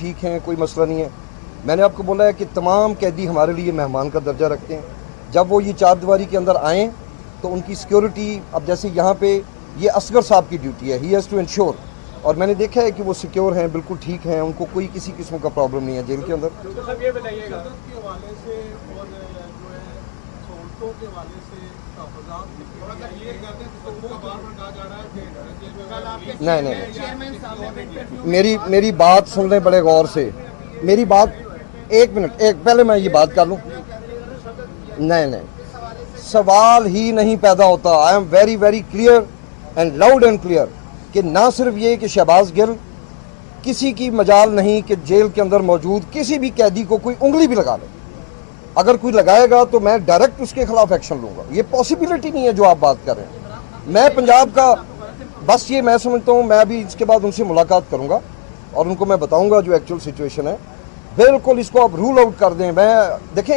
ٹھیک ہیں, کوئی مسئلہ نہیں ہے. میں نے آپ کو بولا ہے کہ تمام قیدی ہمارے لیے مہمان کا درجہ رکھتے ہیں. جب وہ یہ چار دیواری کے اندر آئیں تو ان کی سیکیورٹی, اب جیسے یہاں پہ یہ اصغر صاحب کی ڈیوٹی ہے, ہی ہیز ٹو انشور, اور میں نے دیکھا ہے کہ وہ سیکیور ہیں, بالکل ٹھیک ہیں, ان کو کوئی کسی قسم کا پرابلم نہیں ہے جیل کے اندر. صاحب یہ بتائیے گا کے حوالے سے اور جو ہے سہولتوں کے حوالے سے تحفظات یہ کہتے ہیں تو وہ بار بار کہا جا رہا ہے کہ نہیں, میری بات سن لیں بڑے غور سے. میری بات ایک منٹ, پہلے میں یہ بات کر لوں. نہیں, سوال ہی نہیں پیدا ہوتا. I am very very clear and loud and clear کہ نہ صرف یہ کہ شہباز گل, کسی کی مجال نہیں کہ جیل کے اندر موجود کسی بھی قیدی کو کوئی انگلی بھی لگا لے. اگر کوئی لگائے گا تو میں ڈائریکٹ اس کے خلاف ایکشن لوں گا. یہ پاسبلٹی نہیں ہے جو آپ بات کر رہے ہیں. میں پنجاب کا بس یہ میں سمجھتا ہوں, میں ابھی اس کے بعد ان سے ملاقات کروں گا اور ان کو میں بتاؤں گا جو ایکچوئل سچویشن ہے. بالکل اس کو آپ رول آؤٹ کر دیں. میں دیکھیں,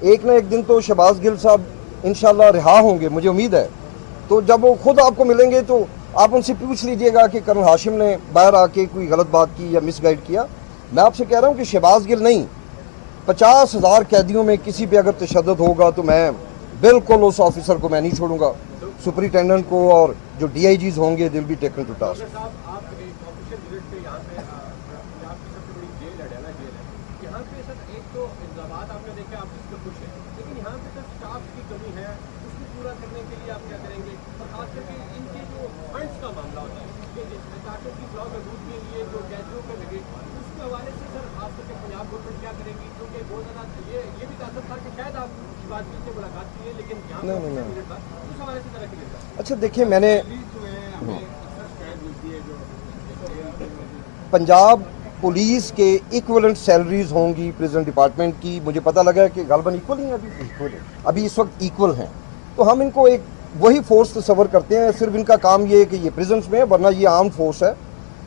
ایک نہ ایک دن تو شہباز گل صاحب انشاءاللہ رہا ہوں گے, مجھے امید ہے. تو جب وہ خود آپ کو ملیں گے تو آپ ان سے پوچھ لیجئے گا کہ کرنل ہاشم نے باہر آ کے کوئی غلط بات کی یا مس گائیڈ کیا. میں آپ سے کہہ رہا ہوں کہ شہباز گل نہیں, 50,000 قیدیوں میں کسی پہ اگر تشدد ہوگا تو میں بالکل اس آفیسر کو میں نہیں چھوڑوں گا. سپرنٹینڈنٹ کو اور جو ڈی آئی جیز ہوں گے دل بی ٹیکن ٹو ٹاسک. اچھا دیکھیں, میں نے پنجاب پولیس کے ایکولنٹ سیلریز ہوں گی پریزن ڈپارٹمنٹ کی. مجھے پتہ لگا ہے کہ غالباً ایکول ہی ہیں, ابھی اس وقت ایکول ہیں. تو ہم ان کو ایک وہی فورس تصور کرتے ہیں. صرف ان کا کام یہ ہے کہ یہ پریزنس میں ہے, ورنہ یہ عام فورس ہے.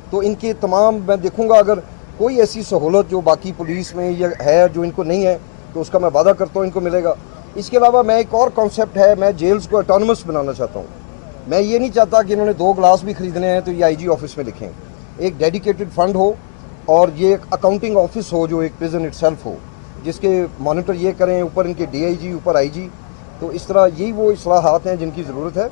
تو ان کے تمام میں دیکھوں گا, اگر کوئی ایسی سہولت جو باقی پولیس میں یہ ہے جو ان کو نہیں ہے تو اس کا میں وعدہ کرتا ہوں ان کو ملے گا. اس کے علاوہ میں ایک اور کانسیپٹ ہے, میں جیلز کو اٹانومس بنانا چاہتا ہوں. میں یہ نہیں چاہتا کہ انہوں نے 2 گلاس بھی خریدنے ہیں تو یہ آئی جی آفس میں لکھیں. ایک ڈیڈیکیٹڈ فنڈ ہو اور یہ ایک اکاؤنٹنگ آفس ہو جو ایک پریزن اٹ سیلف ہو, جس کے مانیٹر یہ کریں, اوپر ان کے ڈی آئی جی, اوپر آئی جی. تو اس طرح یہی وہ اصلاحات ہیں جن کی ضرورت ہے.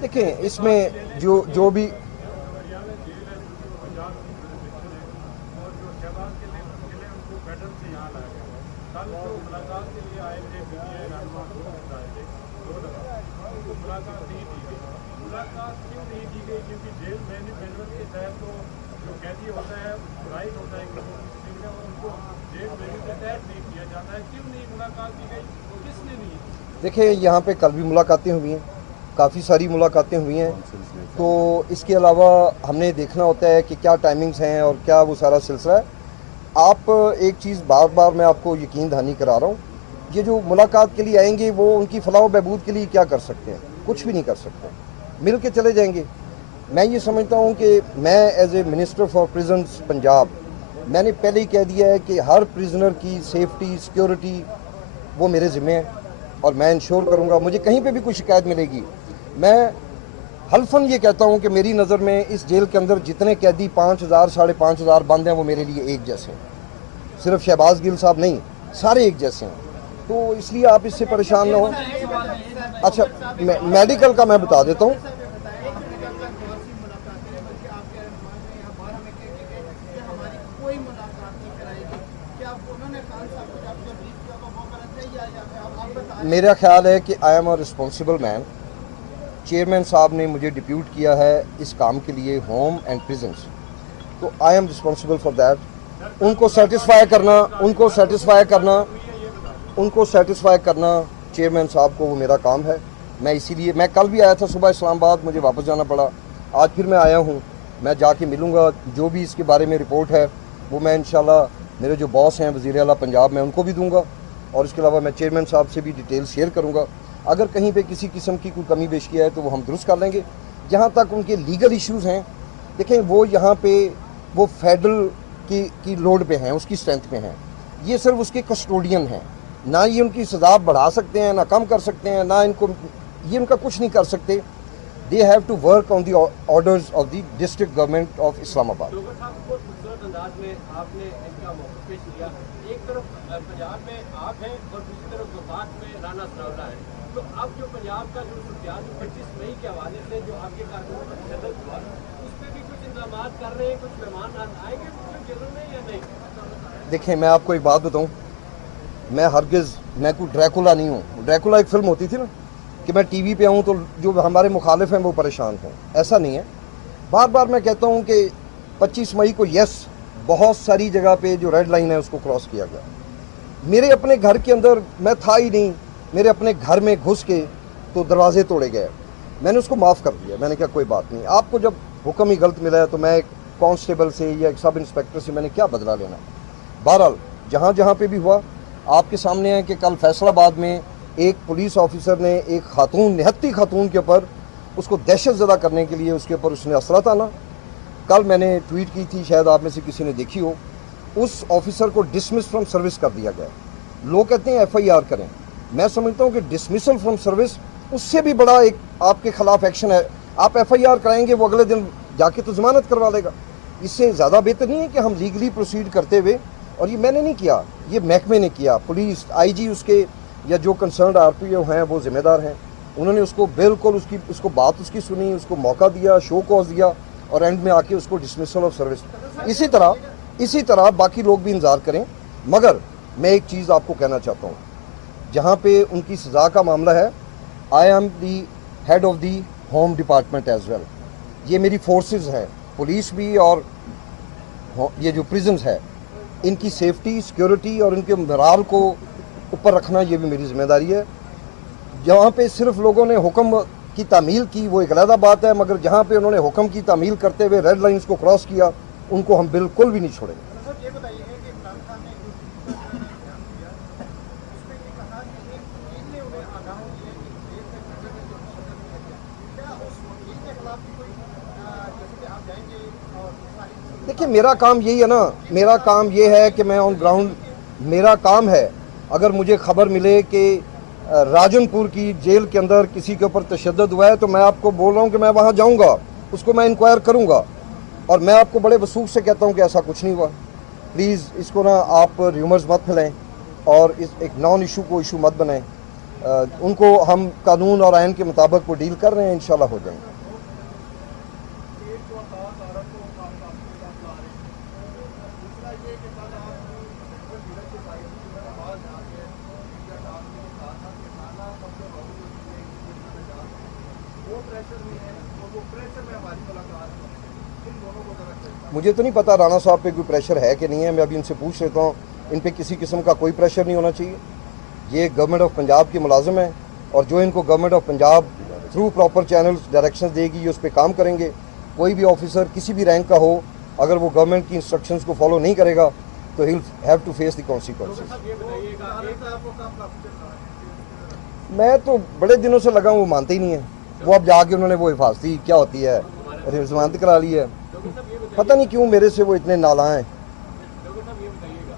دیکھیں, اس میں جو بھی دیکھیں, یہاں پہ کل بھی ملاقاتیں ہوئی ہیں, کافی ساری ملاقاتیں ہوئی ہیں. تو اس کے علاوہ ہم نے دیکھنا ہوتا ہے کہ کیا ٹائمنگز ہیں اور کیا وہ سارا سلسلہ ہے. آپ ایک چیز بار بار میں آپ کو یقین دہانی کرا رہا ہوں, یہ جو ملاقات کے لیے آئیں گے وہ ان کی فلاح و بہبود کے لیے کیا کر سکتے ہیں؟ کچھ بھی نہیں کر سکتے. مل کے چلے جائیں گے. میں یہ سمجھتا ہوں کہ میں as a minister for presence Punjab, میں نے پہلے ہی کہہ دیا ہے کہ ہر پریزنر کی سیفٹی سیکیورٹی وہ میرے ذمہ ہے اور میں انشور کروں گا. مجھے کہیں پہ بھی کوئی شکایت ملے گی, میں حلفاً یہ کہتا ہوں کہ میری نظر میں اس جیل کے اندر جتنے قیدی 5,000 5,500 بند ہیں وہ میرے لیے ایک جیسے ہیں. صرف شہباز گل صاحب نہیں, سارے ایک جیسے ہیں. تو اس لیے آپ اس سے پریشان نہ ہوں. اچھا, میڈیکل کا میں بتا دیتا ہوں. میرا خیال ہے کہ I am a responsible man. Chairman صاحب نے مجھے ڈپیوٹ کیا ہے اس کام کے لیے, ہوم اینڈ پریزنس, تو I am responsible for that. ان کو سیٹسفائی کرنا چیئرمین صاحب کو وہ میرا کام ہے. میں اسی لیے میں کل بھی آیا تھا صبح اسلام آباد, مجھے واپس جانا پڑا. آج پھر میں آیا ہوں, میں جا کے ملوں گا. جو بھی اس کے بارے میں رپورٹ ہے وہ میں انشاءاللہ میرے جو باس ہیں وزیر اعلیٰ پنجاب میں ان کو بھی دوں گا, اور اس کے علاوہ میں چیئرمین صاحب سے بھی ڈیٹیل شیئر کروں گا. اگر کہیں پہ کسی قسم کی کوئی کمی بیش کیا ہے تو وہ ہم درست کر لیں گے. جہاں تک ان کے لیگل ایشوز ہیں, دیکھیں وہ یہاں پہ وہ فیڈرل کی لوڈ پہ ہیں, اس کی اسٹرینتھ پہ ہیں. یہ صرف اس کے کسٹوڈین ہیں، نہ یہ ان کی سزا بڑھا سکتے ہیں، نہ کم کر سکتے ہیں، نہ یہ ان کا کچھ نہیں کر سکتے. They have to work on the orders of the district government of Islamabad. Doctor صاحب بہت خوبصورت انداز میں آپ نے ان کا موقف پیش کیا. ایک طرف پنجاب میں آپ ہیں اور دوسری طرف وفاق میں رانا ثناءاللہ ہے. تو اب جو پنجاب کا جو صورتحال 25 مئی کے حوالے سے جو آپ کے کارکنوں پر تشدد ہوا، اس پہ بھی کچھ انتظامات کر رہے ہیں، کچھ مہمان آئیں گے کچھ جگہوں میں یا نہیں؟ دیکھیں میں آپ کو ایک بات بتاؤں، میں ہرگز میں کوئی ڈریکولا نہیں ہوں. ڈریکولا ایک فلم ہوتی تھی نا کہ میں ٹی وی پہ آؤں تو جو ہمارے مخالف ہیں وہ پریشان ہوں. ایسا نہیں ہے. بار بار میں کہتا ہوں کہ 25 مئی کو یس بہت ساری جگہ پہ جو ریڈ لائن ہے اس کو کراس کیا گیا. میرے اپنے گھر کے اندر میں تھا ہی نہیں، میرے اپنے گھر میں گھس کے تو دروازے توڑے گئے. میں نے اس کو معاف کر دیا. میں نے کہا کوئی بات نہیں، آپ کو جب حکم ہی غلط ملا ہے تو میں ایک کانسٹیبل سے یا ایک سب انسپیکٹر سے میں نے کیا بدلہ لینا. بہرحال جہاں جہاں پہ بھی ہوا آپ کے سامنے ہے کہ کل فیصل آباد میں ایک پولیس آفیسر نے ایک خاتون، نہتی خاتون کے اوپر اس کو دہشت زدہ کرنے کے لیے اس کے اوپر اس نے اسلحہ تانا. کل میں نے ٹویٹ کی تھی، شاید آپ میں سے کسی نے دیکھی ہو. اس آفیسر کو ڈسمس فرام سروس کر دیا گیا. لوگ کہتے ہیں ایف آئی آر کریں. میں سمجھتا ہوں کہ ڈسمسل فرام سروس اس سے بھی بڑا ایک آپ کے خلاف ایکشن ہے. آپ ایف آئی آر کرائیں گے، وہ اگلے دن جا کے تو ضمانت کروا لے گا. اس سے زیادہ بہتر نہیں ہے کہ ہم لیگلی پروسیڈ کرتے ہوئے، اور یہ میں نے نہیں کیا، یہ محکمے نے کیا. پولیس آئی جی اس کے یا جو کنسرنڈ آر پی او ہیں وہ ذمہ دار ہیں. انہوں نے اس کو بالکل اس کو بات اس کی سنی، اس کو موقع دیا، شو کوز دیا، اور اینڈ میں آ کے اس کو ڈسمسل آف سروس. اسی طرح باقی لوگ بھی انتظار کریں. مگر میں ایک چیز آپ کو کہنا چاہتا ہوں، جہاں پہ ان کی سزا کا معاملہ ہے، I am the head of the home department as well. یہ میری فورسز ہیں، پولیس بھی اور یہ جو پریزنز ہے، ان کی سیفٹی، سیکیورٹی اور ان کے مرال کو اوپر رکھنا یہ بھی میری ذمہ داری ہے. جہاں پہ صرف لوگوں نے حکم کی تعمیل کی وہ ایک علیحدہ بات ہے، مگر جہاں پہ انہوں نے حکم کی تعمیل کرتے ہوئے ریڈ لائنز کو کراس کیا، ان کو ہم بالکل بھی نہیں چھوڑیں. یہ بتائیے کہ عمران خان نے بیان دیا اس میں یہ کہا کہ ایک نے انہیں آگاہ کیا کہ دیش میں بھیجے میں جو تشدد کیا گیا، کیا اس وکیل کے خلاف بھی کوئی جیسے کہ آپ جائیں گے اور ساری دیکھیے میرا کام یہی ہے نا، میرا کام یہ ہے کہ میں آن گراؤنڈ، میرا کام ہے اگر مجھے خبر ملے کہ راجن پور کی جیل کے اندر کسی کے اوپر تشدد ہوا ہے تو میں آپ کو بول رہا ہوں کہ میں وہاں جاؤں گا، اس کو میں انکوائر کروں گا. اور میں آپ کو بڑے وثوق سے کہتا ہوں کہ ایسا کچھ نہیں ہوا. پلیز اس کو نا آپ ریومرز مت پھیلائیں اور اس ایک نان ایشو کو ایشو مت بنائیں. ان کو ہم قانون اور آئین کے مطابق وہ ڈیل کر رہے ہیں، انشاءاللہ ہو جائیں گے. مجھے تو نہیں پتا رانا صاحب پہ کوئی پریشر ہے کہ نہیں ہے. میں ابھی ان سے پوچھ لیتا ہوں. ان پہ کسی قسم کا کوئی پریشر نہیں ہونا چاہیے. یہ گورنمنٹ آف پنجاب کے ملازم ہیں اور جو ان کو government of Punjab through proper channels directions دے گی یہ اس پہ کام کریں گے. کوئی بھی آفیسر کسی بھی رینک کا ہو اگر وہ گورنمنٹ کی انسٹرکشنز کو فالو نہیں کرے گا تو he have to face the consequences. میں تو بڑے دنوں سے لگا ہوں، وہ مانتے ہی نہیں ہیں. وہ اب جا کے انہوں نے وہ حفاظتی کیا ہوتی ہے ضمانت کرا لی ہے. پتہ نہیں کیوں میرے سے وہ اتنے نالاں ہیں. ڈاکٹر صاحب یہ بتائیے گا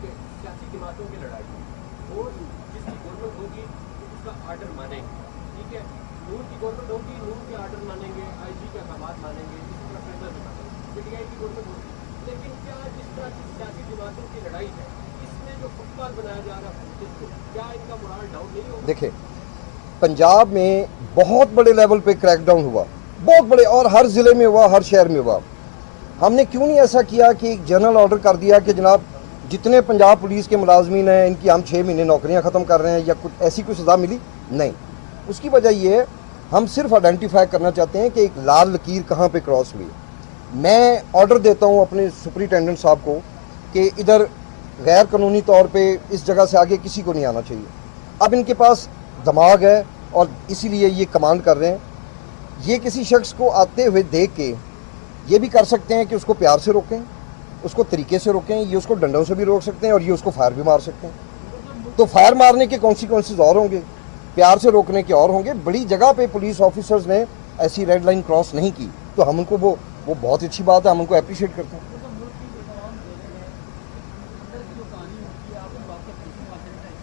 کہ سیاسی جماعتوں کی لڑائی وہ جس کی گورنمنٹ ہوگی اس کا آرڈر مانیں گے، ٹھیک ہے. نون کی گورنمنٹ ہوگی، نون کے آرڈر مانیں گے، آئی جی کے احکامات مانیں گے، اسی طرح فیصلہ بھی مانیں گے. پی ٹی آئی کی گورنمنٹ ہوگی. لیکن کیا جس طرح کی سیاسی جماعتوں کی لڑائی ہے اس میں جو فٹ بال بنایا جا رہا ہے جس کو، کیا ان کا morale ڈاؤن نہیں ہوگا؟ دیکھیں پنجاب میں بہت بڑے لیول پہ کریک ڈاؤن ہوا، بہت بڑے، اور ہر ضلع میں ہوا، ہر شہر میں ہوا. ہم نے کیوں نہیں ایسا کیا کہ ایک جنرل آرڈر کر دیا کہ جناب جتنے پنجاب پولیس کے ملازمین ہیں ان کی ہم 6 مہینے نوکریاں ختم کر رہے ہیں، یا کچھ ایسی کوئی سزا ملی؟ نہیں. اس کی وجہ یہ ہے ہم صرف آئیڈینٹیفائی کرنا چاہتے ہیں کہ ایک لال لکیر کہاں پہ کراس ہوئی. میں آرڈر دیتا ہوں اپنے سپرنٹینڈنٹ صاحب کو کہ ادھر غیر قانونی طور پہ اس جگہ سے آگے کسی کو نہیں آنا چاہیے. اب ان کے پاس دماغ ہے اور اسی لیے یہ کمانڈ کر رہے ہیں. یہ کسی شخص کو آتے ہوئے دیکھ کے یہ بھی کر سکتے ہیں کہ اس کو پیار سے روکیں، اس کو طریقے سے روکیں. یہ اس کو ڈنڈوں سے بھی روک سکتے ہیں اور یہ اس کو فائر بھی مار سکتے ہیں. تو فائر مارنے کے کانسیکوینسز اور ہوں گے، پیار سے روکنے کے اور ہوں گے. بڑی جگہ پہ پولیس آفیسرز نے ایسی ریڈ لائن کراس نہیں کی تو ہم ان کو وہ بہت اچھی بات ہے، ہم ان کو اپریشیٹ کرتے ہیں.